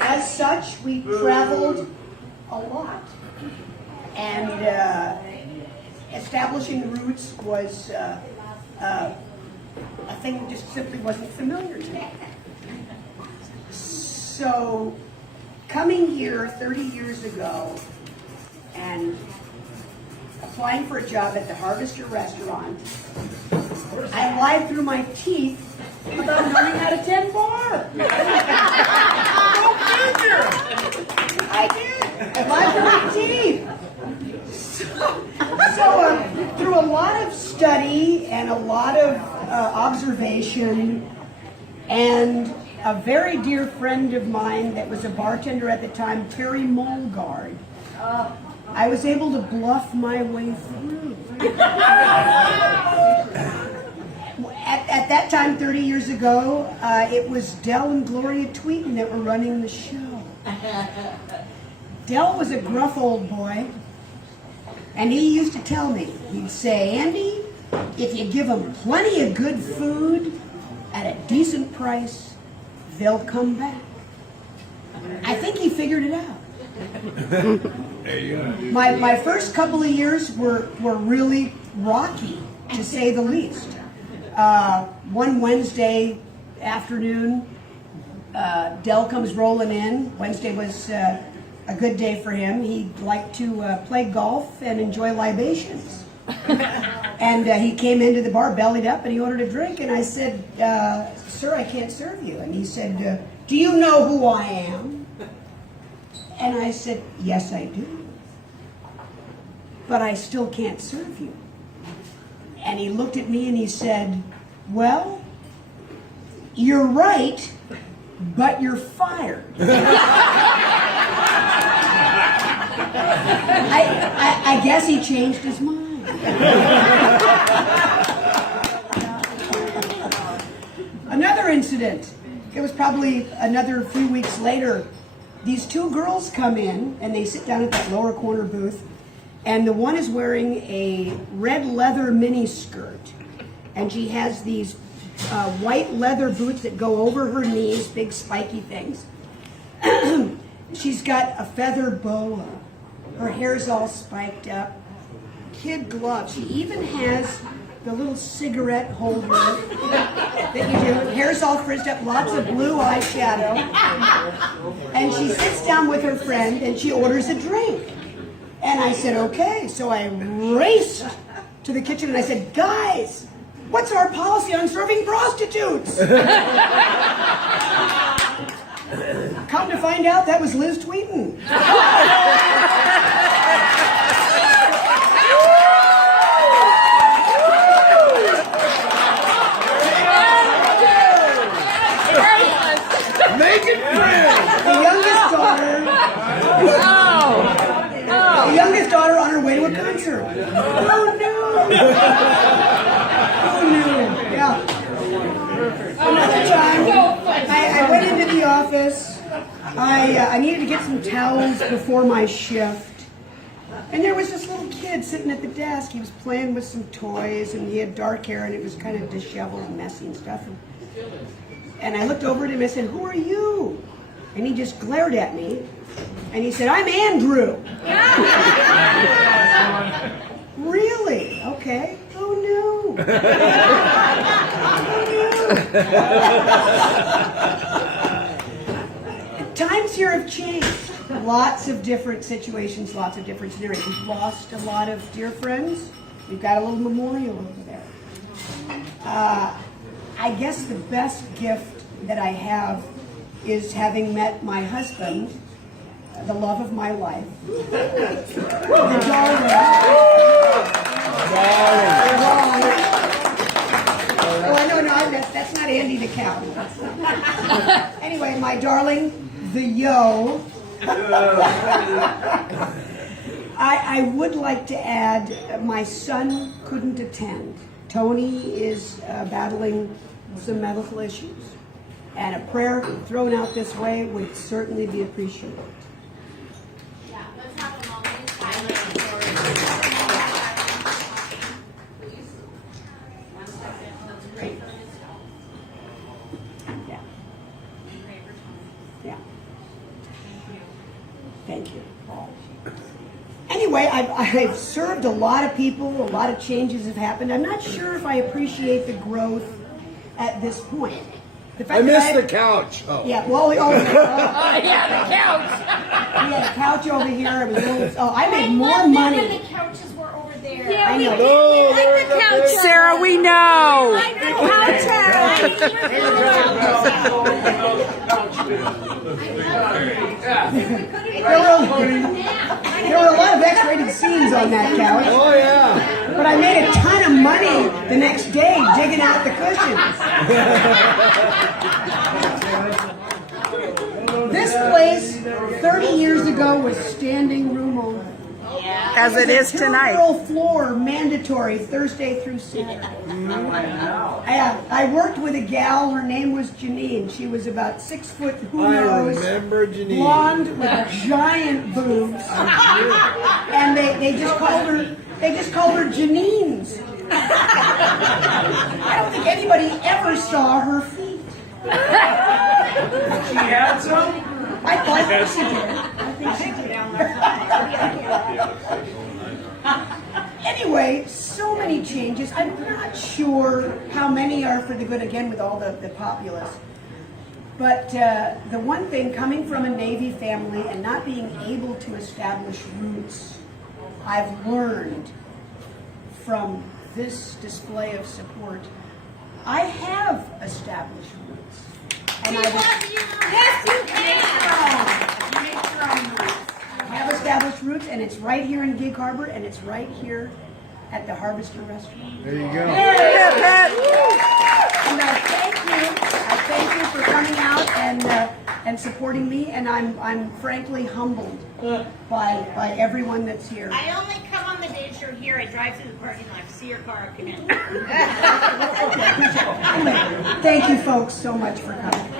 As such, we traveled a lot, and establishing roots was a thing that just simply wasn't familiar to me. So, coming here 30 years ago and applying for a job at the Harvester restaurant, I lied through my teeth about knowing how to tend bar. I did. I lied through my teeth. So through a lot of study and a lot of observation, and a very dear friend of mine that was a bartender at the time, Terry Mulgard, I was able to bluff my way through. At that time, 30 years ago, it was Del and Gloria Tweeten that were running the show. Del was a gruff old boy, and he used to tell me, he'd say, Andy, if you give them plenty of good food at a decent price, they'll come back. I think he figured it out. My first couple of years were really rocky, to say the least. One Wednesday afternoon, Del comes rolling in. Wednesday was a good day for him. He liked to play golf and enjoy libations. And he came into the bar bellied up and he ordered a drink, and I said, sir, I can't serve you. And he said, do you know who I am? And I said, yes, I do. But I still can't serve you. And he looked at me and he said, well, you're right, but you're fired. I guess he changed his mind. Another incident, it was probably another few weeks later, these two girls come in and they sit down at that lower corner booth, and the one is wearing a red leather mini skirt, and she has these white leather boots that go over her knees, big spiky things. She's got a feather boa. Her hair's all spiked up. Kid gloves. She even has the little cigarette holder that you do. Hair's all frizzed up, lots of blue eyeshadow. And she sits down with her friend and she orders a drink. And I said, okay. So I raced to the kitchen and I said, guys, what's our policy on serving prostitutes? Come to find out, that was Liz Tweeten. Making friends. The youngest daughter. The youngest daughter on her way to a concert. Oh no! Oh no! Yeah. Another time, I went into the office. I needed to get some towels before my shift, and there was this little kid sitting at the desk. He was playing with some toys, and he had dark hair, and it was kind of disheveled and messy and stuff. And I looked over at him and I said, who are you? And he just glared at me. And he said, I'm Andrew. Really? Okay. Oh no. Oh no. Times here have changed. Lots of different situations, lots of different scenarios. We've lost a lot of dear friends. We've got a little memorial over there. I guess the best gift that I have is having met my husband, the love of my life, the darling. Oh, no, that's not Andy the cow. Anyway, my darling, the yo. I would like to add, my son couldn't attend. Tony is battling some medical issues, and a prayer thrown out this way would certainly be appreciated. Yeah, let's have a moment of silence for please. 1 second. Let's pray for his health. anyway, I've served a lot of people. A lot of changes have happened. I'm not sure if I appreciate the growth at this point. The fact I that missed the couch. Oh. Yeah, well, Oh, yeah, the couch. we had a couch over here. It was a little, I made more When money. the couches were over there. Yeah, I we know. did. We like the couch. Sarah, we know. Like the couch, There were a lot of X-rated scenes on that couch, Oh yeah. but I made a ton of money the next day digging out the cushions. This place 30 years ago was standing room only. As it is tonight. Two-girl floor mandatory Thursday through Saturday. I worked with a gal. Her name was Janine. She was about 6 foot. Who I knows? remember Janine. Blonde with giant boobs, and they just called her. They just called her Janine's. I don't think anybody ever saw her feet. She had some? I thought she did. I think she did. Anyway, so many changes. I'm not sure how many are for the good, again, with all the populace. But the one thing, coming from a Navy family and not being able to establish roots, I've learned from this display of support, I have established roots. And I have established roots, and it's right here in Gig Harbor, and it's right here at the Harvester Restaurant. There you go. And I thank you for coming out and supporting me, and I'm frankly humbled by everyone that's here. I only come on the days you're here. I drive through the parking lot to see your car come in. Anyway, thank you folks so much for coming.